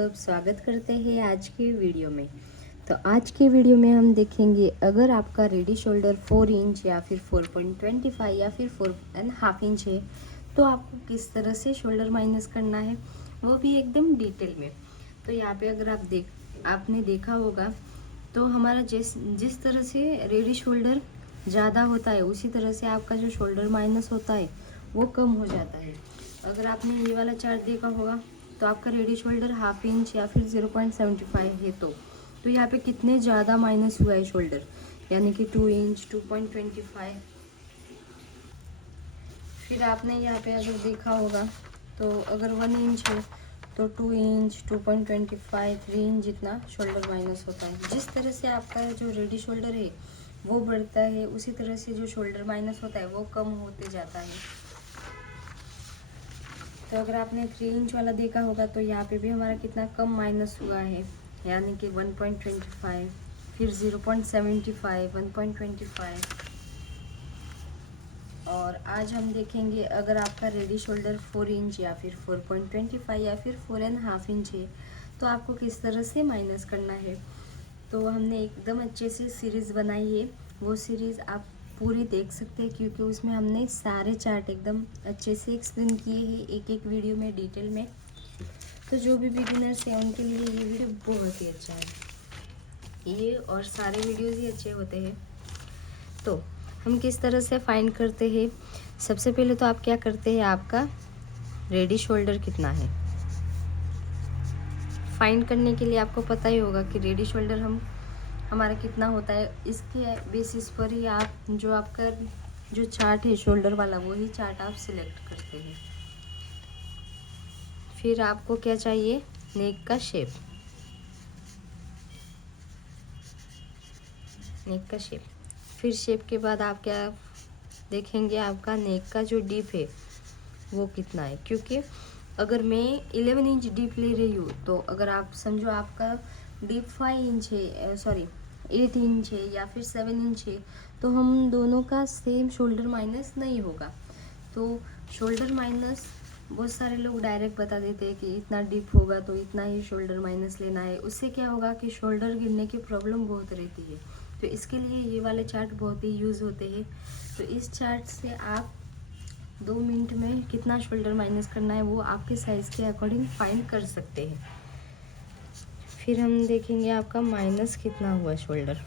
सब स्वागत करते हैं आज के वीडियो में। तो आज के वीडियो में हम देखेंगे अगर आपका रेडी शोल्डर 4 इंच या फिर 4.25 या फिर 4.5 इंच है तो आपको किस तरह से शोल्डर माइनस करना है, वो भी एकदम डिटेल में। तो यहाँ पे अगर आपने देखा होगा तो हमारा जिस तरह से रेडी शोल्डर ज़्यादा होता है उसी तरह से आपका जो शोल्डर माइनस होता है वो कम हो जाता है। अगर आपने ये वाला चार्ट देखा होगा तो आपका रेडी शोल्डर 1/2 इंच या फिर 0.75 है तो यहाँ पे कितने ज़्यादा माइनस हुआ है शोल्डर, यानी कि 2 इंच 2.25। फिर आपने यहाँ पे अगर देखा होगा तो अगर 1 इंच है तो 2 इंच 2.25 3 इंच जितना शोल्डर माइनस होता है। जिस तरह से आपका जो रेडी शोल्डर है वो बढ़ता है उसी तरह से जो शोल्डर माइनस होता है वो कम होते जाता है। तो अगर आपने 3 इंच वाला देखा होगा तो यहाँ पे भी हमारा कितना कम माइनस हुआ है, यानी कि 1.25, फिर 0.75, 1.25। और आज हम देखेंगे अगर आपका रेडी शोल्डर 4 इंच या फिर 4.25 या फिर 4.5 इंच है तो आपको किस तरह से माइनस करना है। तो हमने एकदम अच्छे से सीरीज़ बनाई है, वो सीरीज़ आप पूरी देख सकते हैं क्योंकि उसमें हमने सारे चार्ट एकदम अच्छे से एक्सप्लेन किए हैं एक एक वीडियो में डिटेल में। तो जो भी बिगिनर्स हैं उनके लिए ये वीडियो बहुत ही अच्छा है, ये और सारे वीडियोज़ ही अच्छे होते हैं। तो हम किस तरह से फाइंड करते हैं, सबसे पहले तो आप क्या करते हैं, आपका रेडी शोल्डर कितना है फाइंड करने के लिए आपको पता ही होगा कि रेडी शोल्डर हमारा कितना होता है। इसके बेसिस पर ही आप जो आपका जो चार्ट है शोल्डर वाला वही चार्ट आप सिलेक्ट करते हैं। फिर आपको क्या चाहिए, नेक का शेप, नेक का शेप। फिर शेप के बाद आप क्या देखेंगे, आपका नेक का जो डीप है वो कितना है। क्योंकि अगर मैं 11 इंच डीप ले रही हूँ तो अगर आप समझो आपका डीप 5 इंच है, सॉरी 8 इंच है या फिर 7 इंच है तो हम दोनों का सेम शोल्डर माइनस नहीं होगा। तो शोल्डर माइनस बहुत सारे लोग डायरेक्ट बता देते हैं कि इतना डीप होगा तो इतना ही शोल्डर माइनस लेना है। उससे क्या होगा कि शोल्डर गिरने की प्रॉब्लम बहुत रहती है। तो इसके लिए ये वाले चार्ट बहुत ही यूज़ होते हैं। तो इस चार्ट से आप 2 मिनट में कितना शोल्डर माइनस करना है वो आपके साइज़ के अकॉर्डिंग फाइंड कर सकते हैं। फिर हम देखेंगे आपका माइनस कितना हुआ शोल्डर,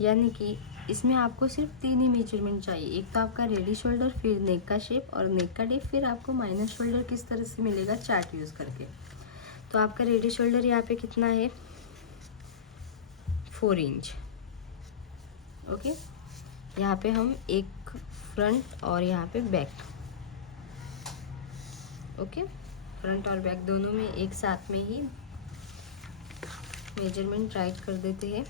यानी कि इसमें आपको सिर्फ 3 ही मेजरमेंट चाहिए, एक तो आपका रेडी शोल्डर, फिर नेक का शेप और नेक का डीप, फिर आपको माइनस शोल्डर किस तरह से मिलेगा चार्ट यूज़ करके। तो आपका रेडी शोल्डर यहाँ पे कितना है, 4 इंच। ओके, यहाँ पे हम एक फ्रंट और यहाँ पे बैक, ओके, फ्रंट और बैक दोनों में एक साथ में ही मेजरमेंट राइट कर देते हैं।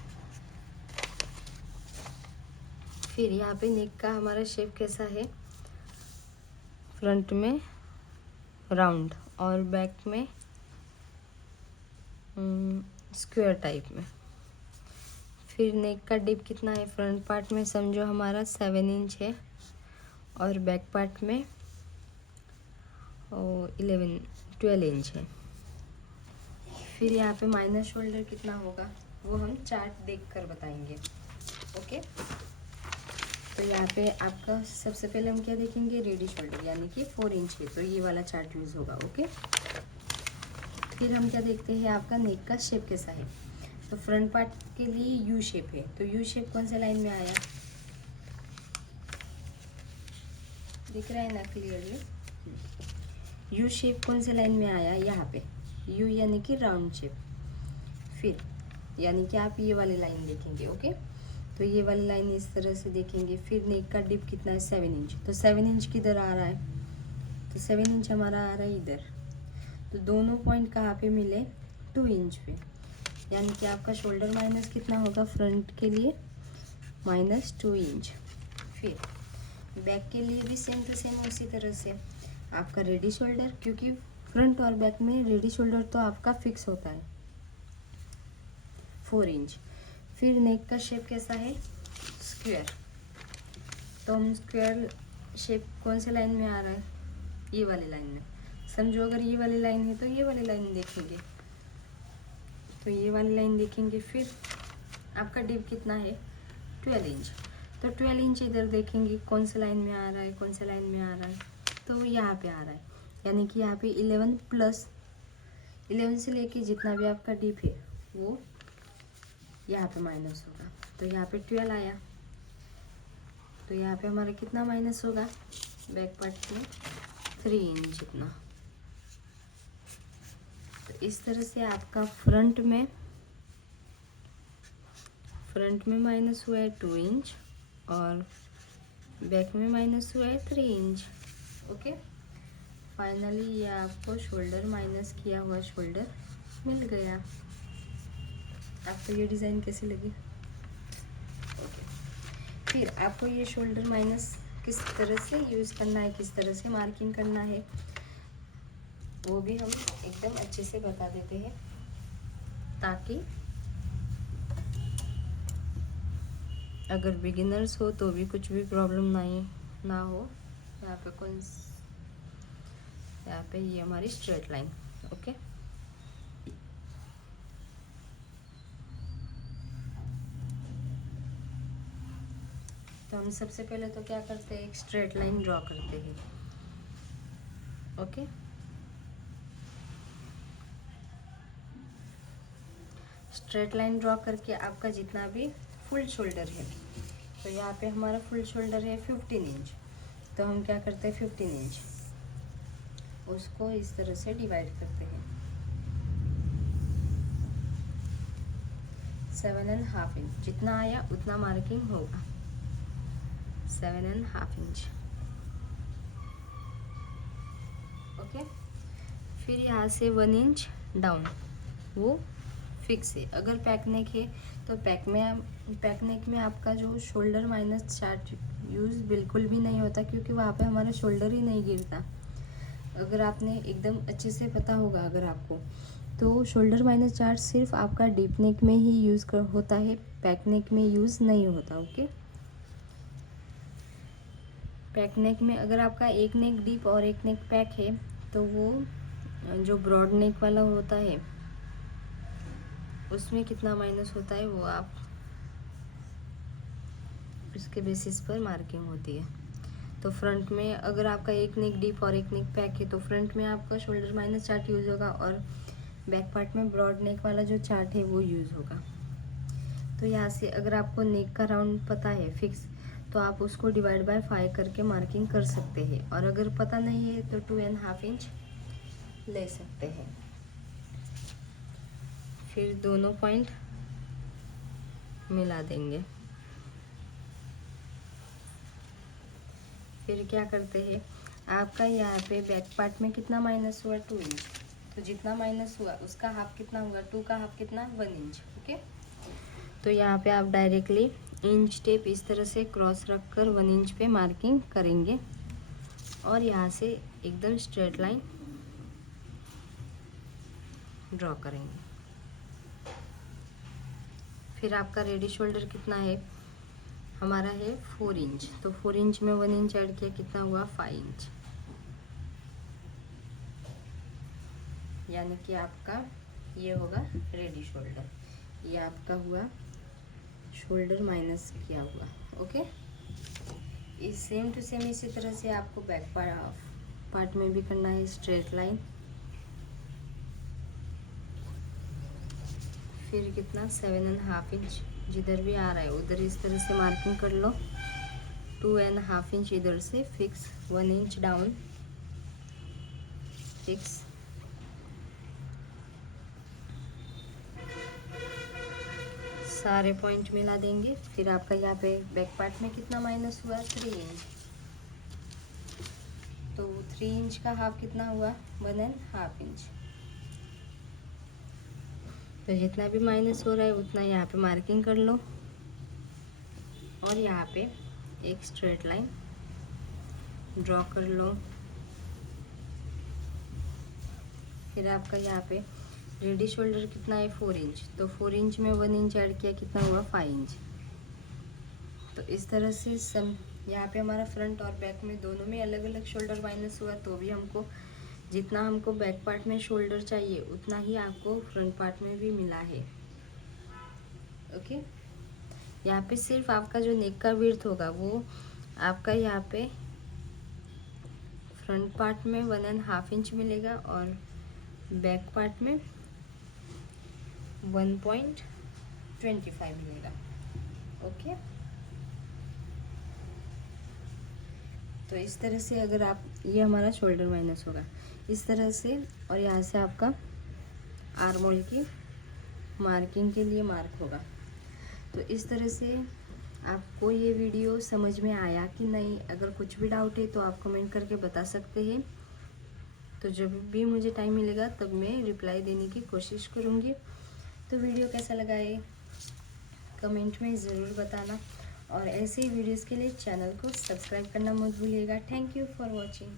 फिर यहाँ पे नेक का हमारा शेप कैसा है, फ्रंट में राउंड और बैक में स्क्वायर टाइप में। फिर नेक का डिप कितना है, फ्रंट पार्ट में समझो हमारा 7 इंच है और बैक पार्ट में 12 इंच है। फिर यहाँ पे माइनस शोल्डर कितना होगा वो हम चार्ट देख कर बताएंगे। ओके, तो यहाँ पे आपका सबसे पहले हम क्या देखेंगे, रेडी शोल्डर यानी कि 4 इंच है तो ये वाला चार्ट यूज़ होगा। ओके, फिर हम क्या देखते हैं, आपका नेक का शेप कैसा है। तो फ्रंट पार्ट के लिए यू शेप है, तो यू शेप कौन से लाइन में आया, दिख रहा है ना क्लियरली। यू शेप कौन से लाइन में आया, यहाँ पे यू यानी कि राउंड शेप। फिर यानी कि आप ये वाली लाइन देखेंगे। ओके, तो ये वाली लाइन इस तरह से देखेंगे। फिर नेक का डिप कितना है, 7 इंच। तो 7 इंच किधर आ रहा है, तो 7 इंच हमारा आ रहा है इधर। तो दोनों पॉइंट कहाँ पे मिले, 2 इंच पे, यानी कि आपका शोल्डर माइनस कितना होगा फ्रंट के लिए, -2 इंच। फिर बैक के लिए भी सेम टू सेम उसी तरह से आपका रेडी शोल्डर, क्योंकि फ्रंट और बैक में रेडी शोल्डर तो आपका फिक्स होता है 4 इंच। फिर नेक का शेप कैसा है, स्क्वायर। तो हम स्क्वायर शेप कौन से लाइन में आ रहा है, ये वाली लाइन में समझो अगर ये वाली लाइन है तो ये वाली लाइन देखेंगे, तो ये वाली लाइन देखेंगे। फिर आपका डिप कितना है 12 इंच, तो 12 इंच इधर देखेंगे कौन सी लाइन में आ रहा है, कौन सी लाइन में आ रहा है, तो यहाँ पे आ रहा है, यानी कि यहाँ पे 11 प्लस 11 से लेके जितना भी आपका डिप है वो यहाँ पे माइनस होगा। तो यहाँ पे 12 आया, तो यहाँ पे हमारा कितना माइनस होगा बैक पार्ट में 3 इंच जितना। तो इस तरह से आपका फ्रंट में माइनस हुआ है 2 इंच और बैक में माइनस हुआ है 3 इंच। ओके, फाइनली ये आपको शोल्डर माइनस किया हुआ शोल्डर मिल गया। आपको ये डिज़ाइन कैसी लगी? ओके, फिर आपको ये शोल्डर माइनस किस तरह से यूज़ करना है, किस तरह से मार्किंग करना है, वो भी हम एकदम अच्छे से बता देते हैं, ताकि अगर बिगिनर्स हो तो भी कुछ भी प्रॉब्लम ना हो। यहाँ पे ये हमारी स्ट्रेट लाइन। ओके, तो हम सबसे पहले तो क्या करते हैं, एक स्ट्रेट लाइन ड्रॉ करते हैं। ओके, स्ट्रेट लाइन ड्रॉ करके आपका जितना भी फुल शोल्डर है, तो यहाँ पे हमारा फुल शोल्डर है 15 इंच, तो हम क्या करते हैं 15 इंच उसको इस तरह से डिवाइड करते हैं 7.5 इंच, जितना आया उतना मार्किंग होगा 7.5 इंच। ओके, फिर यहाँ से 1 इंच डाउन वो फिक्स है। अगर पैक नेक है तो पैक नेक में आपका जो शोल्डर माइनस चार्ट यूज़ बिल्कुल भी नहीं होता, क्योंकि वहाँ पे हमारा शोल्डर ही नहीं गिरता। अगर आपने एकदम अच्छे से पता होगा अगर आपको, तो शोल्डर माइनस चार्ट सिर्फ आपका डीप नेक में ही यूज़ होता है, पैक नेक में यूज़ नहीं होता। ओके, पैक नेक में अगर आपका एक नेक डीप और एक नेक पैक है, तो वो जो ब्रॉड नेक वाला होता है उसमें कितना माइनस होता है वो आप उसके बेसिस पर मार्किंग होती है। तो फ्रंट में अगर आपका एक नेक डीप और एक नेक पैक है, तो फ्रंट में आपका शोल्डर माइनस चार्ट यूज़ होगा और बैक पार्ट में ब्रॉड नेक वाला जो चार्ट है वो यूज़ होगा। तो यहाँ से अगर आपको नेक का राउंड पता है फिक्स, तो आप उसको डिवाइड बाय 5 करके मार्किंग कर सकते हैं, और अगर पता नहीं है तो 2.5 इंच ले सकते हैं। फिर दोनों पॉइंट मिला देंगे। फिर क्या करते हैं, आपका यहाँ पे बैक पार्ट में कितना माइनस हुआ 2 इंच, तो जितना माइनस हुआ उसका हाफ कितना हुआ, 2 का हाफ कितना 1 इंच। ओके, तो यहाँ पे आप डायरेक्टली इंच टेप इस तरह से क्रॉस रख कर 1 इंच पे मार्किंग करेंगे और यहाँ से एकदम स्ट्रेट लाइन ड्रॉ करेंगे। फिर आपका रेडी शोल्डर कितना है, हमारा है 4 इंच, तो 4 इंच में 1 इंच ऐड किया, कितना हुआ 5 इंच, यानी कि आपका ये होगा रेडी शोल्डर। ये आपका हुआ शोल्डर माइनस किया हुआ। ओके, इस सेम टू सेम इसी तरह से आपको बैक पार्ट में भी करना है स्ट्रेट लाइन। फिर कितना 7.5 इंच जिधर भी आ रहा है उधर इस तरह से मार्किंग कर लो, 2.5 इंच इधर से फिक्स, 1 इंच डाउन फिक्स, सारे पॉइंट मिला देंगे। फिर आपका यहाँ पे बैक पार्ट में कितना माइनस हुआ 3 इंच, तो 3 इंच का हाफ कितना हुआ 1.5 इंच, तो जितना भी माइनस हो रहा है उतना यहाँ पे मार्किंग कर लो और यहाँ पे एक स्ट्रेट लाइन ड्रॉ कर लो। फिर आपका यहाँ पे रेडी शोल्डर कितना है 4 इंच, तो 4 इंच में 1 इंच ऐड किया, कितना हुआ 5 इंच। तो इस तरह से यहाँ पे हमारा फ्रंट और बैक में दोनों में अलग अलग शोल्डर माइनस हुआ, तो भी हमको जितना हमको बैक पार्ट में शोल्डर चाहिए उतना ही आपको फ्रंट पार्ट में भी मिला है। ओके, यहाँ पे सिर्फ आपका जो नेक का विड्थ होगा वो आपका यहाँ पे फ्रंट पार्ट में 1.5 इंच मिलेगा और बैक पार्ट में 1.25 मिलेगा। ओके, तो इस तरह से अगर आप, ये हमारा शोल्डर माइनस होगा इस तरह से, और यहाँ से आपका आर्म होल की मार्किंग के लिए मार्क होगा। तो इस तरह से आपको ये वीडियो समझ में आया कि नहीं? अगर कुछ भी डाउट है तो आप कमेंट करके बता सकते हैं। तो जब भी मुझे टाइम मिलेगा तब मैं रिप्लाई देने की कोशिश करूँगी। तो वीडियो कैसा लगा है कमेंट में ज़रूर बताना, और ऐसे ही वीडियोस के लिए चैनल को सब्सक्राइब करना मत भूलिएगा। Thank you for watching.